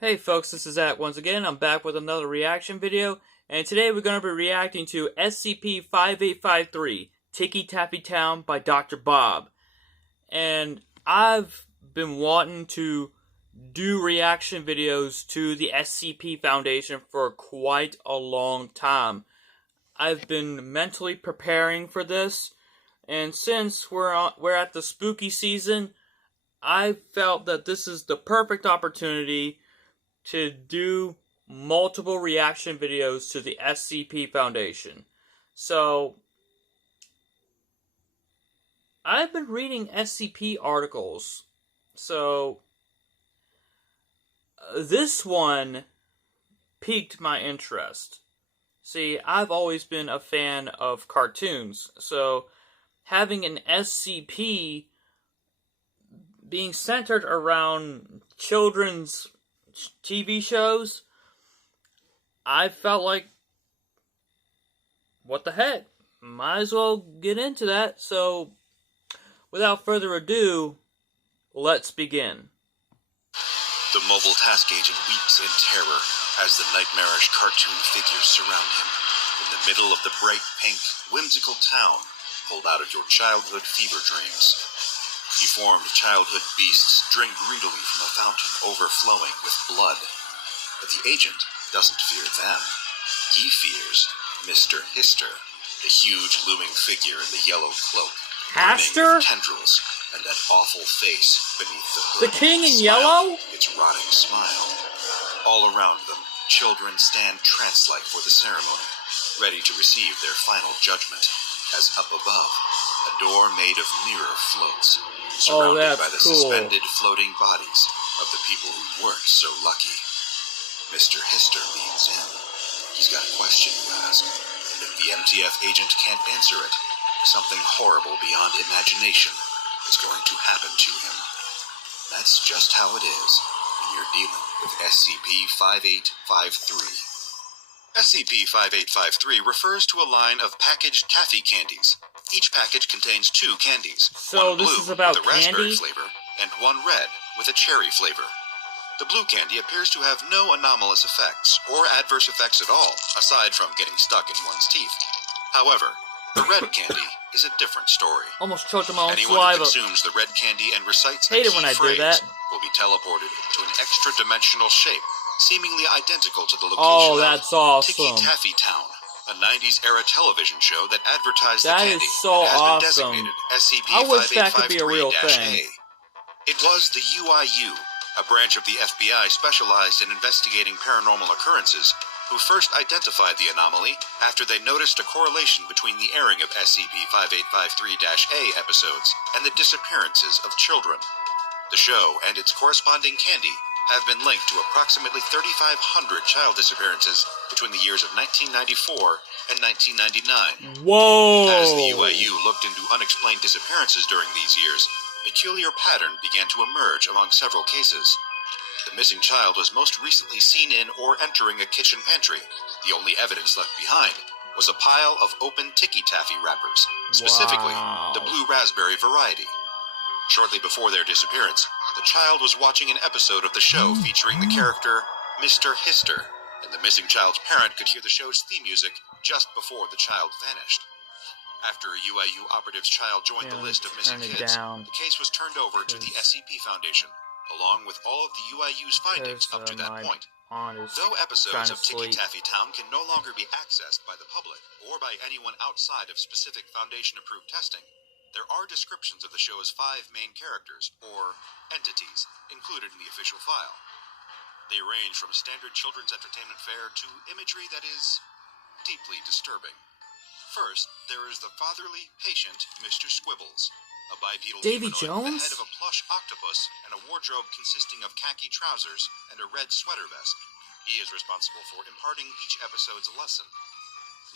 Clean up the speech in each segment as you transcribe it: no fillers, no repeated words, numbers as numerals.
Hey folks, this is Zach once again. I'm back with another reaction video, and today we're going to be reacting to SCP-5853, Ticky Taffy Town by Dr. Bob. And I've been wanting to do reaction videos to the SCP Foundation for quite a long time. I've been mentally preparing for this, and since we're at the spooky season, I felt that this is the perfect opportunity to do multiple reaction videos to the SCP Foundation. So, I've been reading SCP articles. So, this one piqued my interest. See, I've always been a fan of cartoons. So, having an SCP being centered around children's TV shows, I felt like, what the heck? Might as well get into that. So, without further ado, let's begin. The mobile task agent weeps in terror as the nightmarish cartoon figures surround him. In the middle of the bright pink, whimsical town, pulled out of your childhood fever dreams. Deformed childhood beasts drink greedily from a fountain overflowing with blood. But the agent doesn't fear them. He fears Mr. Hister, the huge looming figure in the yellow cloak, Haster? with tendrils and that awful face beneath the hood. The king in yellow? Its rotting smile. All around them, children stand trance-like for the ceremony, ready to receive their final judgment, as up above, a door made of mirror floats, surrounded by the suspended floating bodies of the people who weren't so lucky. Mr. Hister leans in. He's got a question to ask, and if the MTF agent can't answer it, something horrible beyond imagination is going to happen to him. That's just how it is when you're dealing with SCP-5853. SCP-5853 refers to a line of packaged taffy candies. Each package contains 2 candies, so one blue this is about with a raspberry candy? flavor and one red with a cherry flavor. The blue candy appears to have no anomalous effects or adverse effects at all, aside from getting stuck in one's teeth. However, the red candy is a different story. Almost choked on my own Anyone saliva. who consumes the red candy and recites Hate a it when key I do phrase that. will be teleported to an extra-dimensional shape, seemingly identical to the Oh, location that's of Ticky awesome. Taffy Town, a 90s-era television show that advertised That the is candy so and has been awesome. designated I wish that could be a real SCP-5853-A. thing. It was the UIU, a branch of the FBI specialized in investigating paranormal occurrences, who first identified the anomaly after they noticed a correlation between the airing of SCP-5853-A episodes and the disappearances of children. The show and its corresponding candy have been linked to approximately 3,500 child disappearances between the years of 1994 and 1999. Whoa! As the UIU looked into unexplained disappearances during these years, a peculiar pattern began to emerge among several cases. The missing child was most recently seen in or entering a kitchen pantry. The only evidence left behind was a pile of open Ticky Taffy wrappers, specifically the blue raspberry variety. Shortly before their disappearance, the child was watching an episode of the show featuring the character Mr. Hister, and the missing child's parent could hear the show's theme music just before the child vanished. After a UIU operative's child joined the list of missing kids, the case was turned over to the SCP Foundation, along with all of the UIU's findings up to that point. Though episodes of Ticky Taffy Town can no longer be accessed by the public or by anyone outside of specific Foundation-approved testing, there are descriptions of the show's 5 main characters, or entities, included in the official file. They range from standard children's entertainment fare to imagery that is deeply disturbing. First, there is the fatherly, patient Mr. Squibbles, a bipedal Davy humanoid with the Jones? head of a plush octopus and a wardrobe consisting of khaki trousers and a red sweater vest. He is responsible for imparting each episode's lesson.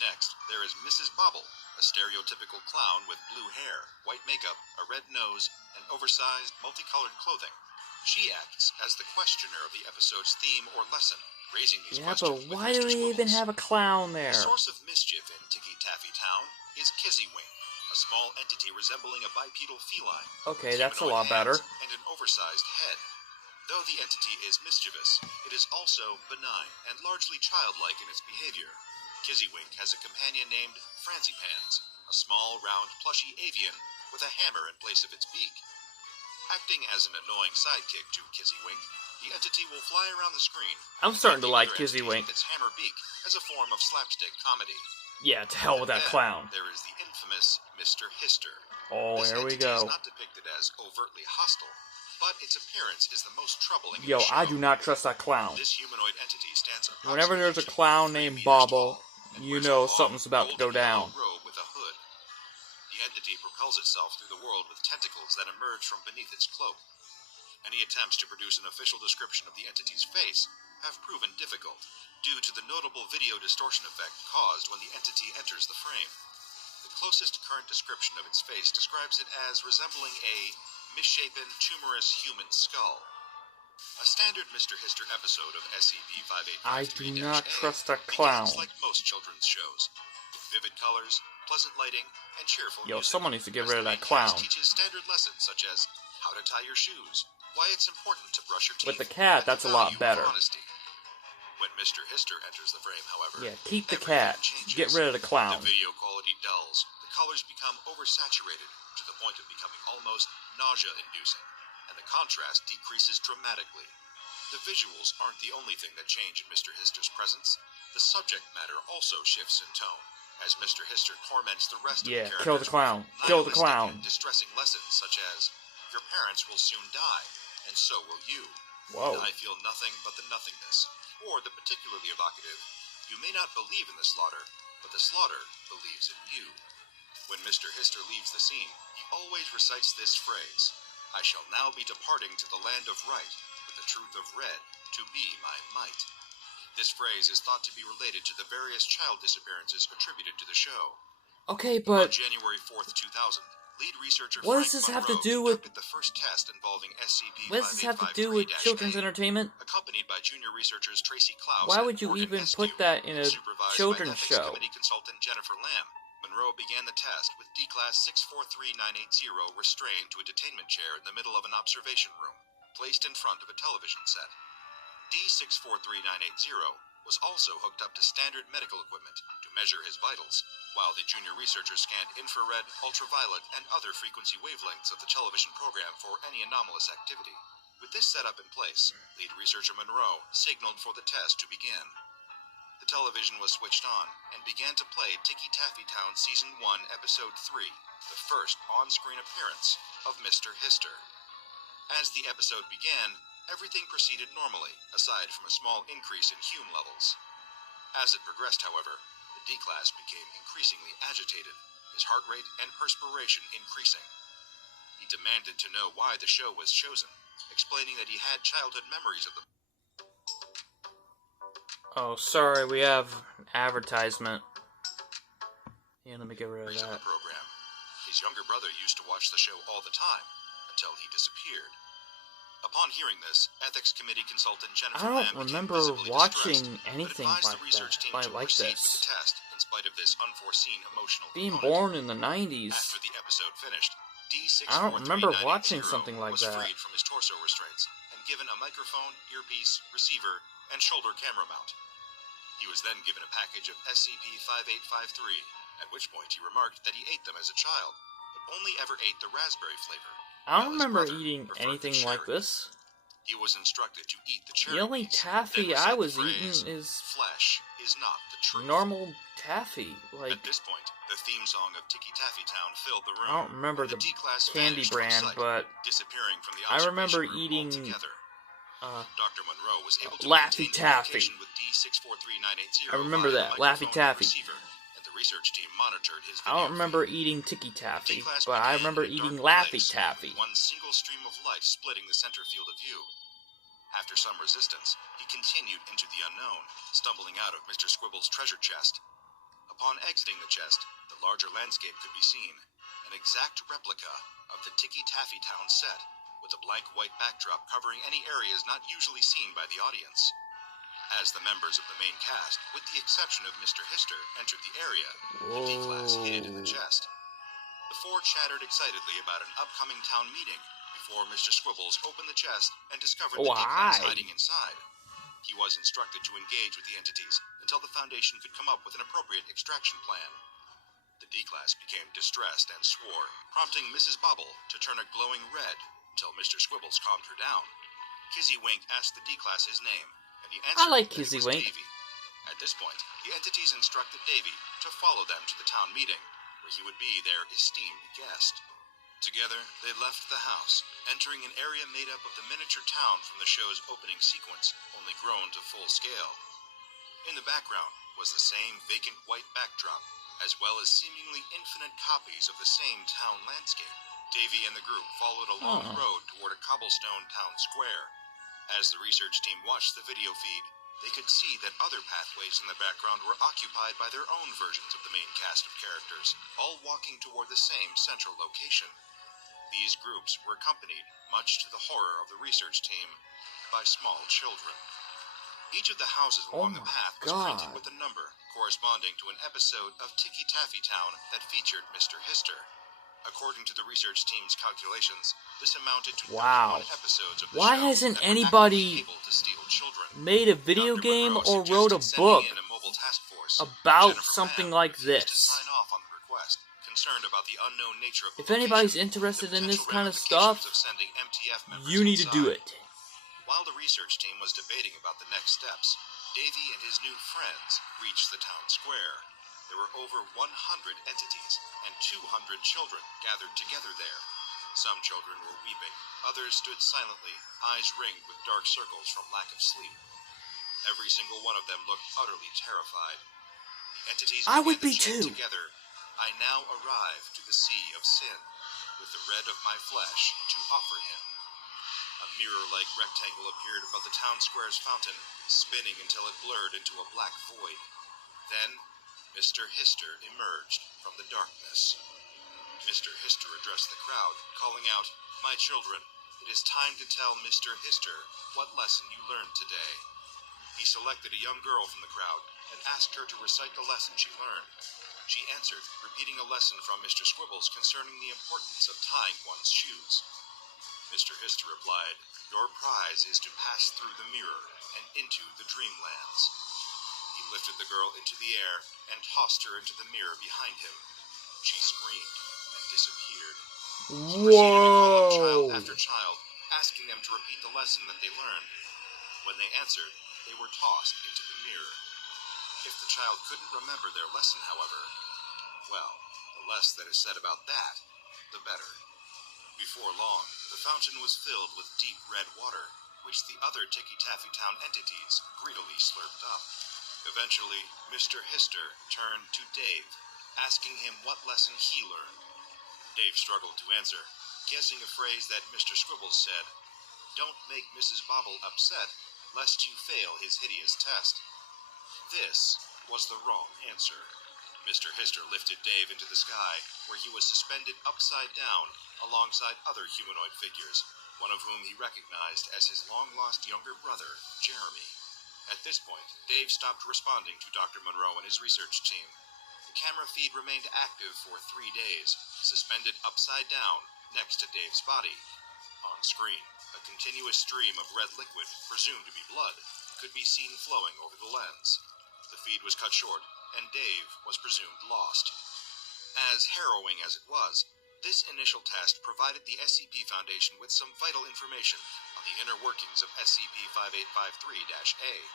Next, there is Mrs. Bobble, a stereotypical clown with blue hair, white makeup, a red nose, and oversized, multicolored clothing. She acts as the questioner of the episode's theme or lesson, raising these questions but why do we even have a clown there? The source of mischief in Ticky Taffy Town is Kizzywing, a small entity resembling a bipedal feline. Okay, that's a lot better. And an oversized head. Though the entity is mischievous, it is also benign and largely childlike in its behavior. Kizzywink has a companion named Francipans, a small, round, plushy avian with a hammer in place of its beak. Acting as an annoying sidekick to Kizzywink, the entity will fly around the screen. I'm starting to like Kizzywink Kizzywink. with its hammer beak as a form of slapstick comedy. Yeah, to hell with that clown. There is the infamous Mr. Hister. Oh, here we go. This entity is not depicted as overtly hostile, but its appearance is the most troubling. Yo, I do not trust that clown. This humanoid entity stands whenever there's a clown named Bobble, you know something's about to go down. Robe with a hood. The entity propels itself through the world with tentacles that emerge from beneath its cloak. Any attempts to produce an official description of the entity's face have proven difficult, due to the notable video distortion effect caused when the entity enters the frame. The closest current description of its face describes it as resembling a misshapen, tumorous human skull. A standard Mr. Hister episode of SCP-5853 I do not trust that clown. like most children's shows, with vivid colors, pleasant lighting, and cheerful Yo, music. someone needs to get rid of that The clown. cast teaches standard lessons such as how to tie your shoes, why it's important to brush your teeth. With the cat, that's a lot better. Honesty. When Mr. Hister enters the frame, however, Yeah, keep the cat. Get rid of the clown. The video quality dulls. The colors become oversaturated to the point of becoming almost nausea-inducing, and the contrast decreases dramatically. The visuals aren't the only thing that change in Mr. Hister's presence. The subject matter also shifts in tone, as Mr. Hister torments the rest of the characters. Kill the clown. Kill the clown. And distressing lessons such as, your parents will soon die, and so will you. Whoa. And I feel nothing but the nothingness. Or the particularly evocative, you may not believe in the slaughter, but the slaughter believes in you. When Mr. Hister leaves the scene, he always recites this phrase, I shall now be departing to the land of right, with the truth of red, to be my might. This phrase is thought to be related to the various child disappearances attributed to the show. Okay, but On January 4th, 2000, lead researcher what Frank does this Monroe have to do with... conducted the first test involving SCP-5853-A, What does this have to do with children's entertainment? accompanied by junior researchers Tracy Klaus. Why and would you Morgan even Eskew, put that in a supervised children's by Ethics show? Committee consultant Jennifer Lamb. Monroe began the test with D-Class 643980 restrained to a detainment chair in the middle of an observation room, placed in front of a television set. D-643980 was also hooked up to standard medical equipment to measure his vitals, while the junior researcher scanned infrared, ultraviolet, and other frequency wavelengths of the television program for any anomalous activity. With this setup in place, lead researcher Monroe signaled for the test to begin. The television was switched on and began to play Ticky Taffy Town Season 1, Episode 3, the first on-screen appearance of Mr. Hister. As the episode began, everything proceeded normally, aside from a small increase in Hume levels. As it progressed, however, the D-Class became increasingly agitated, his heart rate and perspiration increasing. He demanded to know why the show was chosen, explaining that he had childhood memories of the Oh, sorry, we have advertisement. Yeah, let me get rid of that. program. His younger brother used to watch the show all the time, until he disappeared. Upon hearing this, Ethics Committee consultant Jennifer I Lamb don't became remember visibly watching distressed, anything but advised like the research team that, to like proceed with this. the test, in spite of this unforeseen emotional Being component. born in the 90s, After the episode finished, I don't remember D64390 watching something like was that. freed from his torso restraints and given a microphone, earpiece, receiver, and shoulder camera mount. He was then given a package of SCP-5853, at which point he remarked that he ate them as a child, but only ever ate the raspberry flavor. I don't remember eating anything like this. He was instructed to eat the cherry The only piece, taffy then I recite was the phrase, eating is flesh is not the truth. normal taffy. Like, At this point, the theme song of Ticky Taffy Town filled the room. I don't remember the D-Class candy vanished from brand, sight, but disappearing from the I remember observation room eating altogether. Dr. Monroe was able to Laffy maintain Taffy. communication with D64390 I remember via that, the Laffy microphone and Taffy. receiver, and the research team monitored his I video don't remember feed. eating Ticky Taffy, D-Class but I began remember in a eating dark Laffy place, Taffy. one single stream of light splitting the center field of view. After some resistance, he continued into the unknown, stumbling out of Mr. Squibble's treasure chest. Upon exiting the chest, the larger landscape could be seen, an exact replica of the Ticky Taffy Town set, with a blank white backdrop covering any areas not usually seen by the audience. As the members of the main cast, with the exception of Mr. Hister, entered the area, the D-Class hid in the chest. The four chattered excitedly about an upcoming town meeting before Mr. Squibbles opened the chest and discovered the Why? D-Class hiding inside. He was instructed to engage with the entities until the Foundation could come up with an appropriate extraction plan. The D-Class became distressed and swore, prompting Mrs. Bobble to turn a glowing red until Mr. Squibbles calmed her down. Kizzywink asked the D-Class his name, and he answered I like that it was Kizzywink. Davy. At this point, the entities instructed Davy to follow them to the town meeting, where he would be their esteemed guest. Together, they left the house, entering an area made up of the miniature town from the show's opening sequence, only grown to full scale. In the background was the same vacant white backdrop, as well as seemingly infinite copies of the same town landscape. Davy and the group followed a long road toward a cobblestone town square. As the research team watched the video feed, they could see that other pathways in the background were occupied by their own versions of the main cast of characters, all walking toward the same central location. These groups were accompanied, much to the horror of the research team, by small children. Each of the houses along the path was printed with a number corresponding to an episode of Ticky Taffy Town that featured Mr. Hister. According to the research team's calculations, this amounted to 31 episodes of the Why show hasn't that were anybody able to steal children. made a video Dr. game Monroe or wrote a suggested book sending in a mobile task force. about Jennifer something Lamb like refused to this? sign off on the request, concerned about the unknown nature of the If anybody's location, interested the in this potential kind of ramifications stuff, of sending MTF members you need to do inside. it. While the research team was debating about the next steps, Davy and his new friends reached the town square. There were over 100 entities and 200 children gathered together there. Some children were weeping, others stood silently, eyes ringed with dark circles from lack of sleep. Every single one of them looked utterly terrified. The entities I would began be to chant too. together, "I now arrive to the sea of sin, with the red of my flesh to offer him." A mirror-like rectangle appeared above the town square's fountain, spinning until it blurred into a black void. Then, Mr. Hister emerged from the darkness. Mr. Hister addressed the crowd, calling out, "My children, it is time to tell Mr. Hister what lesson you learned today." He selected a young girl from the crowd and asked her to recite the lesson she learned. She answered, repeating a lesson from Mr. Squibbles concerning the importance of tying one's shoes. Mr. Hister replied, "Your prize is to pass through the mirror and into the dreamlands." He lifted the girl into the air and tossed her into the mirror behind him. She screamed and disappeared. He proceeded to call up child after child, asking them to repeat the lesson that they learned. When they answered, they were tossed into the mirror. If the child couldn't remember their lesson, however, well, the less that is said about that, the better. Before long, the fountain was filled with deep red water, which the other Ticky Taffy Town entities greedily slurped up. Eventually, Mr. Hister turned to Dave, asking him what lesson he learned. Dave struggled to answer, guessing a phrase that Mr. Squibbles said, "Don't make Mrs. Bobble upset, lest you fail his hideous test." This was the wrong answer. Mr. Hister lifted Dave into the sky, where he was suspended upside down alongside other humanoid figures, one of whom he recognized as his long-lost younger brother, Jeremy. At this point, Dave stopped responding to Dr. Monroe and his research team. The camera feed remained active for 3 days, suspended upside down next to Dave's body. On screen, a continuous stream of red liquid, presumed to be blood, could be seen flowing over the lens. The feed was cut short, and Dave was presumed lost. As harrowing as it was, this initial test provided the SCP Foundation with some vital information on the inner workings of SCP-5853-A.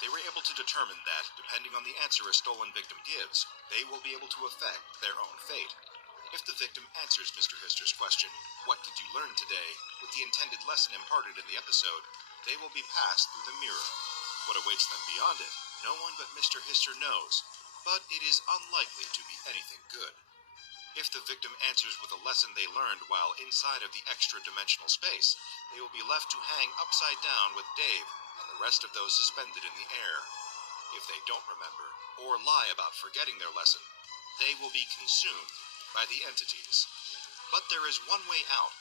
They were able to determine that, depending on the answer a stolen victim gives, they will be able to affect their own fate. If the victim answers Mr. Hister's question, "What did you learn today?" with the intended lesson imparted in the episode, they will be passed through the mirror. What awaits them beyond it, no one but Mr. Hister knows, but it is unlikely to be anything good. If the victim answers with a lesson they learned while inside of the extra-dimensional space, they will be left to hang upside down with Dave and the rest of those suspended in the air. If they don't remember, or lie about forgetting their lesson, they will be consumed by the entities. But there is one way out.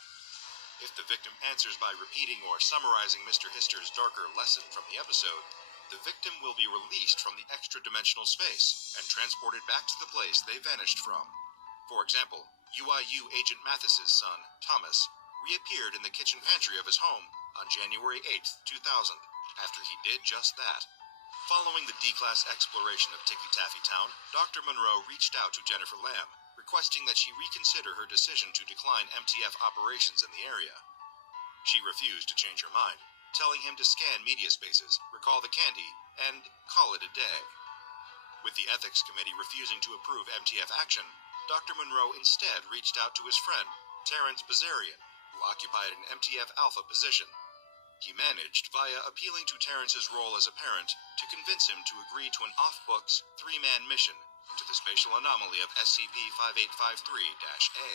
If the victim answers by repeating or summarizing Mr. Hister's darker lesson from the episode, the victim will be released from the extra-dimensional space and transported back to the place they vanished from. For example, UIU Agent Mathis's son, Thomas, reappeared in the kitchen pantry of his home on January 8th, 2000, after he did just that. Following the D-Class exploration of Ticky Taffy Town, Dr. Monroe reached out to Jennifer Lamb, requesting that she reconsider her decision to decline MTF operations in the area. She refused to change her mind, telling him to scan media spaces, recall the candy, and call it a day. With the Ethics Committee refusing to approve MTF action, Dr. Monroe instead reached out to his friend, Terrence Bazarian, who occupied an MTF Alpha position. He managed, via appealing to Terrence's role as a parent, to convince him to agree to an off-books, three-man mission into the spatial anomaly of SCP-5853-A.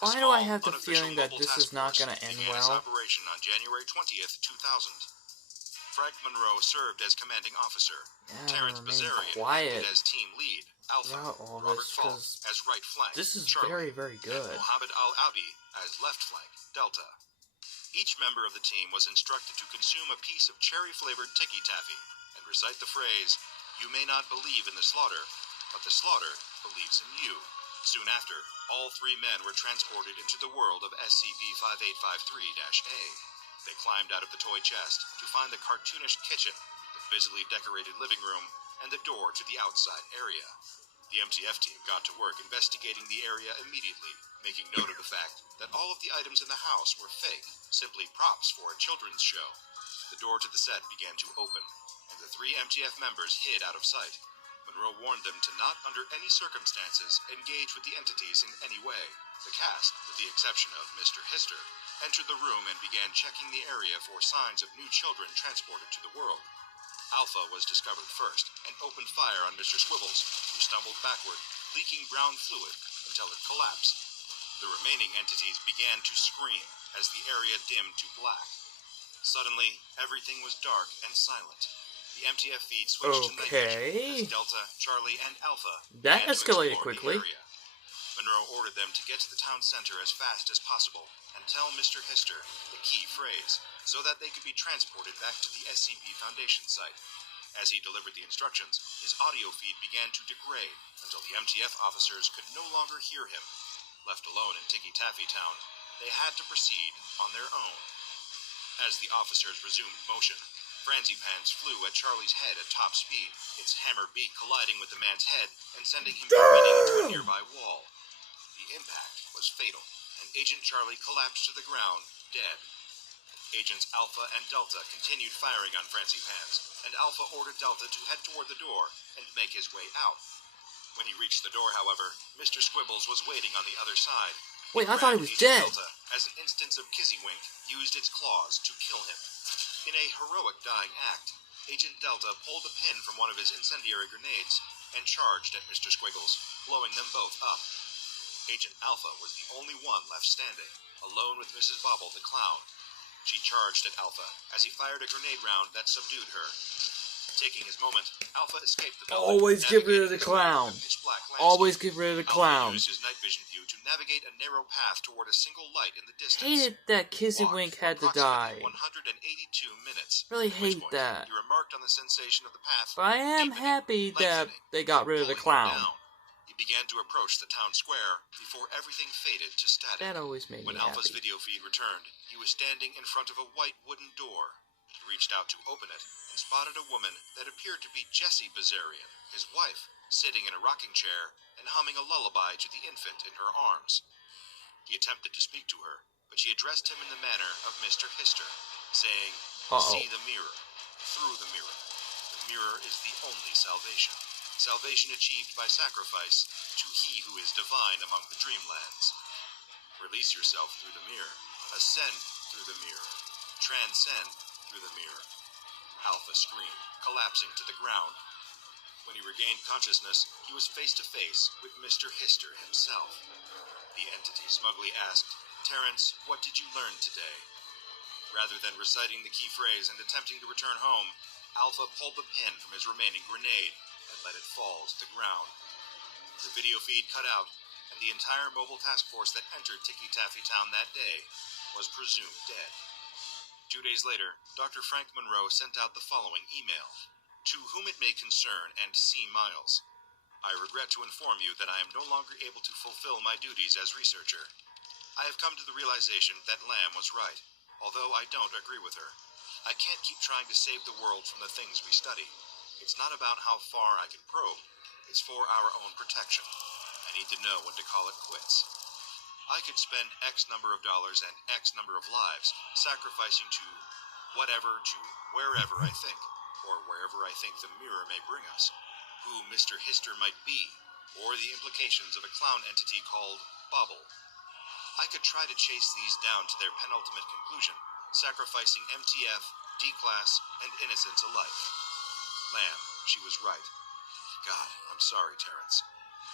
Why do I have the feeling that this is not going to end well? Operation on January 20th, 2000. Frank Monroe served as commanding officer. Terrence Bazarian acted as team lead. Alpha. Robert Falk as right flank. This is Charlie, very, very good. And Mohammed Al-Audi as left flank. Delta. Each member of the team was instructed to consume a piece of cherry-flavored Ticky Taffy and recite the phrase, "You may not believe in the slaughter, but the slaughter believes in you." Soon after, all three men were transported into the world of SCP-5853-A. They climbed out of the toy chest to find the cartoonish kitchen, the busily decorated living room, and the door to the outside area. The MTF team got to work investigating the area immediately, making note of the fact that all of the items in the house were fake, simply props for a children's show. The door to the set began to open, and the three MTF members hid out of sight. Monroe warned them to not, under any circumstances, engage with the entities in any way. The cast, with the exception of Mr. Hister, entered the room and began checking the area for signs of new children transported to the world. Alpha was discovered first and opened fire on Mr. Squibbles, who stumbled backward, leaking brown fluid until it collapsed. The remaining entities began to scream as the area dimmed to black. Suddenly, everything was dark and silent. The MTF feed switched to night vision as Delta, Charlie, and Alpha that escalated quickly. Monroe ordered them to get to the town center as fast as possible and tell Mr. Hister the key phrase so that they could be transported back to the SCP Foundation site. As he delivered the instructions, his audio feed began to degrade until the MTF officers could no longer hear him. Left alone in Ticky Taffy Town, they had to proceed on their own. As the officers resumed motion, Franzipans flew at Charlie's head at top speed, its hammer beak colliding with the man's head and sending him careening into a nearby wall. The impact was fatal, and Agent Charlie collapsed to the ground, dead. Agents Alpha and Delta continued firing on Franzipans, and Alpha ordered Delta to head toward the door and make his way out. When he reached the door, however, Mr. Squibbles was waiting on the other side. Wait, I thought he was dead. Delta, as an instance of Kizzywink, used its claws to kill him. In a heroic dying act, Agent Delta pulled a pin from one of his incendiary grenades and charged at Mr. Squiggles, blowing them both up. Agent Alpha was the only one left standing, alone with Mrs. Bobble the clown. She charged at Alpha as he fired a grenade round that subdued her. Taking his moment, Alpha escaped the building. Always get rid of the clown. Always get rid of the clown. Alpha used his night vision view to navigate a narrow path toward a single light in the distance. Hated that Kizzywink had to die. 182 minutes. Really hate that. You remarked on the sensation of the path. But I am happy that they got rid of the clown. He began to approach the town square before everything faded to static. That always made me When happy. Alpha's video feed returned, he was standing in front of a white wooden door. He reached out to open it and spotted a woman that appeared to be Jessie Bazarian, his wife, sitting in a rocking chair and humming a lullaby to the infant in her arms. He attempted to speak to her, but she addressed him in the manner of Mr. Hister, saying, "See the mirror, through the mirror. The mirror is the only salvation. Salvation achieved by sacrifice to he who is divine among the dreamlands. Release yourself through the mirror, ascend through the mirror, transcend through the mirror." Alpha screamed, collapsing to the ground. When he regained consciousness, he was face to face with Mr. Hister himself. The entity smugly asked, "Terrence, what did you learn today?" Rather than reciting the key phrase and attempting to return home, Alpha pulled the pin from his remaining grenade and let it fall to the ground. The video feed cut out, and the entire mobile task force that entered Ticky Taffy Town that day was presumed dead. 2 days later, Dr. Frank Monroe sent out the following email. "To whom it may concern and C. Miles, I regret to inform you that I am no longer able to fulfill my duties as researcher. I have come to the realization that Lamb was right, although I don't agree with her. I can't keep trying to save the world from the things we study. It's not about how far I can probe. It's for our own protection. I need to know when to call it quits. I could spend X number of dollars and X number of lives sacrificing to whatever to wherever I think, or wherever I think the mirror may bring us, who Mr. Hister might be, or the implications of a clown entity called Bobble. I could try to chase these down to their penultimate conclusion, sacrificing MTF, D-Class, and innocence alike. Lamb, she was right. God, I'm sorry, Terrence.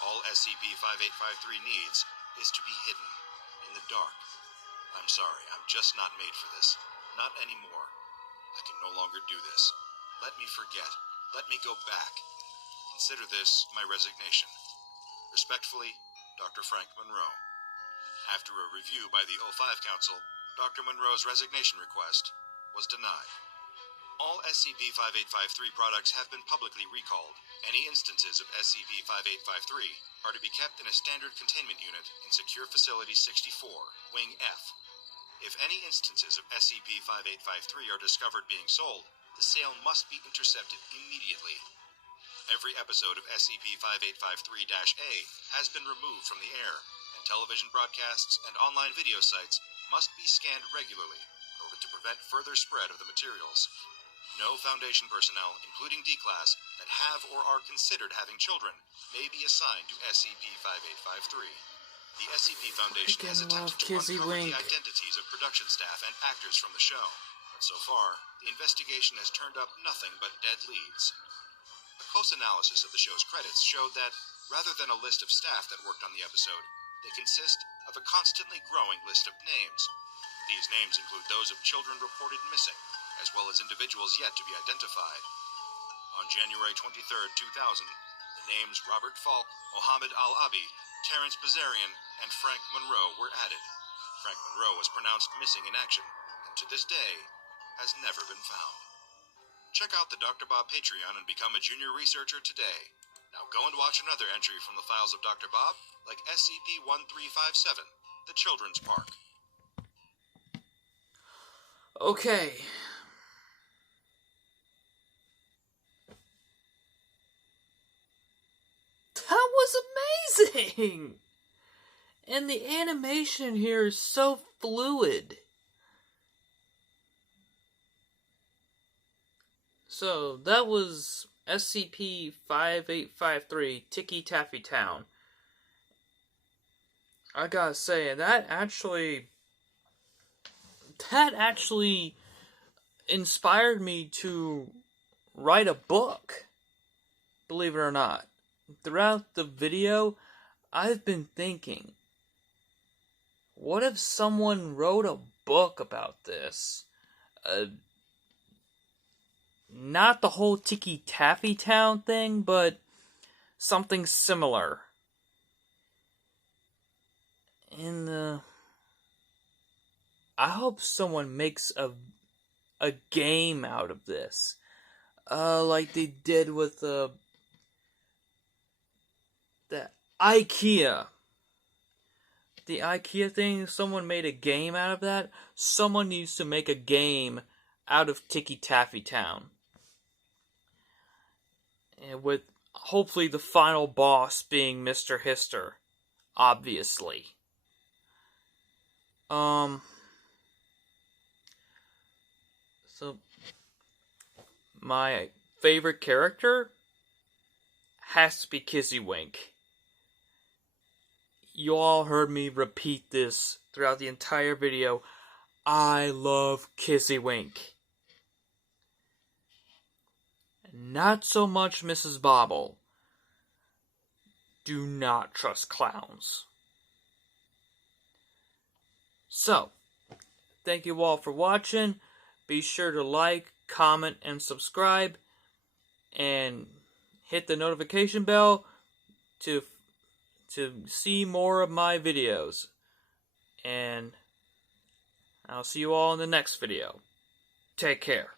All SCP-5853 needs is to be hidden, in the dark. I'm sorry, I'm just not made for this. Not anymore. I can no longer do this. Let me forget. Let me go back. Consider this my resignation. Respectfully, Dr. Frank Monroe. After a review by the O5 Council, Dr. Monroe's resignation request was denied. All SCP-5853 products have been publicly recalled. Any instances of SCP-5853 are to be kept in a standard containment unit in Secure Facility 64, Wing F. If any instances of SCP-5853 are discovered being sold, the sale must be intercepted immediately. Every episode of SCP-5853-A has been removed from the air, and television broadcasts and online video sites must be scanned regularly in order to prevent further spread of the materials. No Foundation personnel, including D-Class, that have or are considered having children may be assigned to SCP-5853. The SCP Foundation has attempted to uncover the identities of production staff and actors from the show, but so far, the investigation has turned up nothing but dead leads. A close analysis of the show's credits showed that, rather than a list of staff that worked on the episode, they consist of a constantly growing list of names. These names include those of children reported missing, as well as individuals yet to be identified. On January 23, 2000, the names Robert Falk, Mohammed Al-Abi, Terrence Bazarian, and Frank Monroe were added. Frank Monroe was pronounced missing in action, and to this day, has never been found. Check out the Dr. Bob Patreon and become a junior researcher today. Now go and watch another entry from the files of Dr. Bob, like SCP-1357, the Children's Park. Okay. That was amazing! And the animation here is so fluid. So, that was SCP-5853, Ticky, Taffy Town. I gotta say, that actually inspired me to write a book. Believe it or not. Throughout the video, I've been thinking, what if someone wrote a book about this? Not the whole Ticky Taffy Town thing, but something similar. And I hope someone makes a game out of this. Like they did with the IKEA. The IKEA thing, someone made a game out of that. Someone needs to make a game out of Ticky Taffy Town. And with hopefully the final boss being Mr. Hister. Obviously. So, my favorite character has to be Kissy Wink. You all heard me repeat this throughout the entire video. I love Kissy Wink. Not so much Mrs. Bobble. Do not trust clowns. So, thank you all for watching. Be sure to like, comment, and subscribe. And hit the notification bell to see more of my videos. And I'll see you all in the next video. Take care.